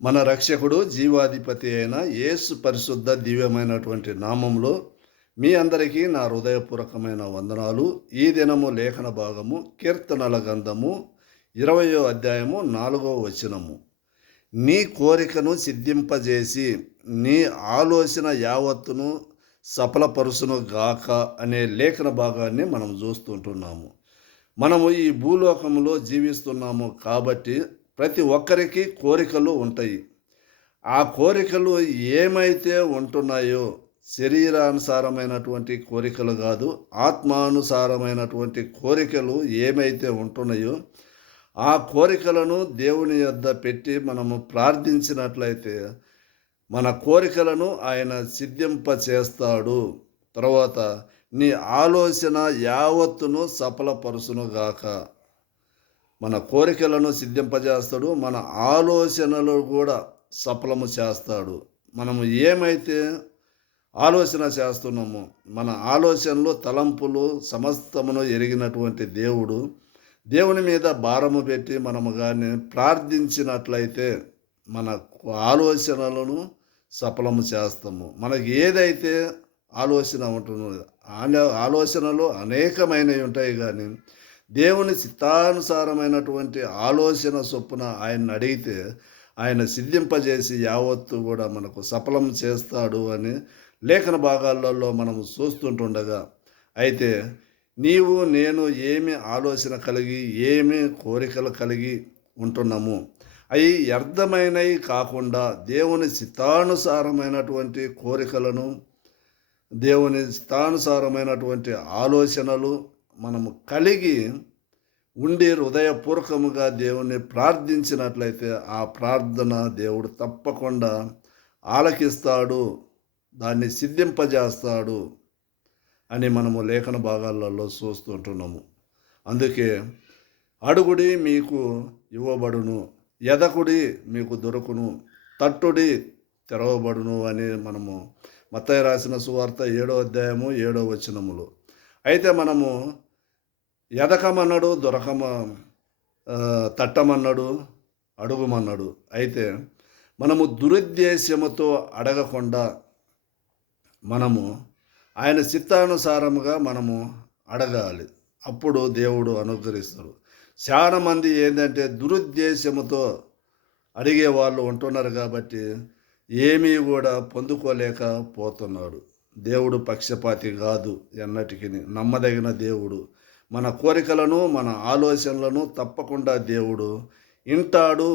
మన రక్షకుడు జీవాధిపతి అయిన యేసు పరిశుద్ధ దివ్యమైనటువంటి నామంలో మీ అందరికీ నా హృదయపూర్వకమైన వందనాలు. ఈ దినము లేఖన భాగము కీర్తనల గ్రంథము 20వ అధ్యాయము 4వ వచనము. నీ కోరికను సిద్ధింపజేసి నీ ఆలోచన యావత్తును సఫలపరుసును గాక అనే లేఖన భాగాన్ని మనం చూస్తుంటున్నాము. మనము ఈ భూలోకంలో జీవిస్తున్నాము కాబట్టి ప్రతి ఒక్కరికి కోరికలు ఉంటాయి. ఆ కోరికలు ఏమైతే ఉంటున్నాయో శరీరానుసారమైనటువంటి కోరికలు కాదు, ఆత్మానుసారమైనటువంటి కోరికలు ఏమైతే ఉంటున్నాయో ఆ కోరికలను దేవుని యొద్ద పెట్టి మనము ప్రార్థించినట్లయితే మన కోరికలను ఆయన సిద్ధింపచేస్తాడు. తర్వాత నీ ఆలోచన యావత్తును సఫలపరుసునుగాక. మన కోరికలను సిద్ధింపజేస్తాడు, మన ఆలోచనలు కూడా సఫలము చేస్తాడు. మనము ఏమైతే ఆలోచన చేస్తున్నామో మన ఆలోచనలు తలంపులు సమస్తమును ఎరిగినటువంటి దేవుడు, దేవుని మీద భారము పెట్టి మనము కానీ ప్రార్థించినట్లయితే మన ఆలోచనలను సఫలము చేస్తాము. మనకి ఏదైతే ఆలోచన ఉంటుందో ఆలోచనలు అనేకమైనవి ఉంటాయి, కానీ దేవుని చిత్తానుసారమైనటువంటి ఆలోచన చొప్పున ఆయన్ని అడిగితే ఆయన సిద్ధింపజేసి యావత్తు కూడా మనకు సఫలం చేస్తాడు అని లేఖన భాగాలలో మనము చూస్తుంటుండగా, అయితే నీవు నేను ఏమి ఆలోచన కలిగి ఏమి కోరికలు కలిగి ఉంటున్నాము అవి వ్యర్థమైనవి కాకుండా దేవుని చిత్తానుసారమైనటువంటి కోరికలను, దేవుని చిత్తానుసారమైనటువంటి ఆలోచనలు మనము కలిగి ఉండి హృదయపూర్వకముగా దేవుణ్ణి ప్రార్థించినట్లయితే ఆ ప్రార్థన దేవుడు తప్పకుండా ఆలకిస్తాడు, దాన్ని సిద్ధింపజేస్తాడు అని మనము లేఖన భాగాలలో చూస్తుంటున్నాము. అందుకే అడుగుడి మీకు ఇవ్వబడును, ఎదకుడి మీకు దొరుకును, తట్టుడి తెరవబడును అని మనము మత్తయి రాసిన సువార్త 7వ అధ్యాయము 7వ వచనములు. అయితే మనము ఎదకమన్నాడు, తట్టమన్నాడు, అడుగుమన్నాడు. అయితే మనము దురుద్దేశ్యముతో అడగకుండా మనము ఆయన చిత్తానుసారముగా మనము అడగాలి. అప్పుడు దేవుడు అనుగ్రహిస్తాడు. చాలా మంది ఏంటంటే దురుద్దేశముతో అడిగే వాళ్ళు ఉంటున్నారు కాబట్టి ఏమీ కూడా పొందుకోలేకపోతున్నాడు. దేవుడు పక్షపాతి కాదు, ఎన్నటికి నమ్మదగిన దేవుడు. మన కోరికలను మన ఆలోచనలను తప్పకుండా దేవుడు వింటాడు,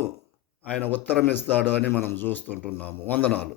ఆయన ఉత్తరం ఇస్తాడు అని మనం చూస్తుంటున్నాము. వందనాలు.